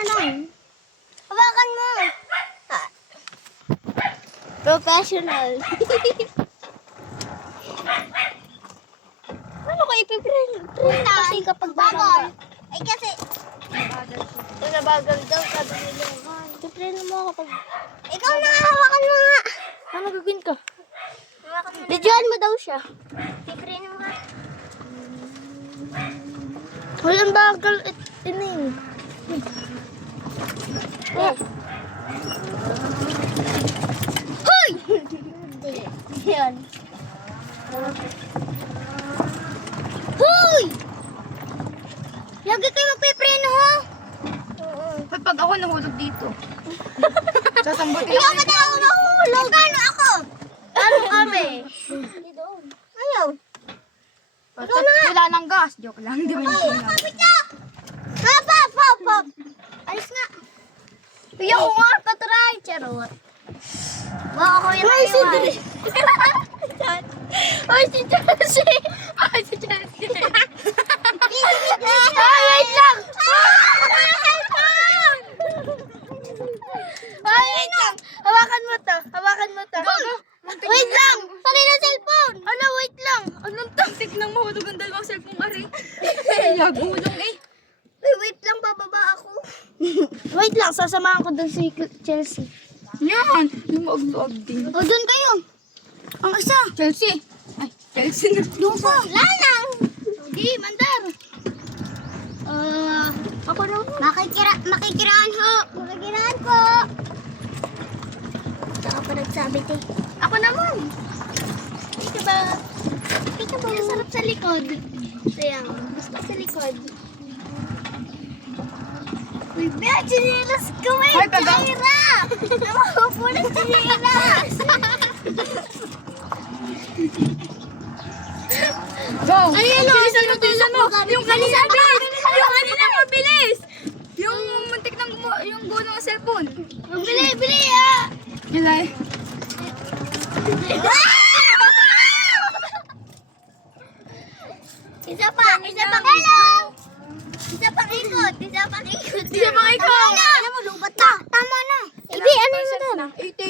na lang. Hawakan mo. Ah. Professional. Ano ko ipiprint? Kasi kapag bagal. Ay kasi. Nabagal daw. Sabi nila. Ipiprint mo kapag. Ikaw na, hawakan mo nga. Ano gagawin ka? Videoan mo daw siya. Ipiprint mo nga. Walang bagal. Ining. Oh. Hoy! Yan. Hoy! Lagi kayo magpipreno, ha? Pag ako nahulog dito. Sasambutin Ikaw ba tayo mahulog? Ano ako? Ano kami? Ayaw. Wala nang gas. Joke lang. Hindi mo Ay, nila. kapit ka! Hop! Alis nga. Kaya ko nga patry. Charot. Baka ako yung Ay, si naiwan. Dre. Ay, si Chelsea. Ay, si Chelsea. Ay, wait lang. Ay, wait lang. Hawakan mo to. Hawakan mo to. Wait lang. Kanina cellphone. Ano, wait lang. Anong taktik ng mahulog ang dalawang cellphone, Ari? Yagulong eh. Wait lang, bababa ako. Wait lang, sasamahan ko doon si Chelsea. Yan. Lumag-luag din. O, doon kayo. Ang isa. Chelsea. Ay, Chelsea na. Doon ka. Lanang. Hindi, mandar. Ako na. Makikiraan ho. Makikiraan po. Saka pa nagsabit eh. Ako naman. Ika ba? Ika ba? Sarap sa likod. Sayang. Gusto sa likod. Uy, Bea, chinilas ko eh. Ay, taga- Tira! Namahupo ng chinilas. Go. Ano yan o? Bilisan mo, bilisan mo. Yung kanina, yung kanina, mabilis. Yung muntik ng yung gulong ng cellphone. Bili ah! Ilay. Isa pa hello! Isa pang ikot. Isa pang ikot. Tama na! Alam mo, lubat na. Tama na. Ibi, ano yun? 8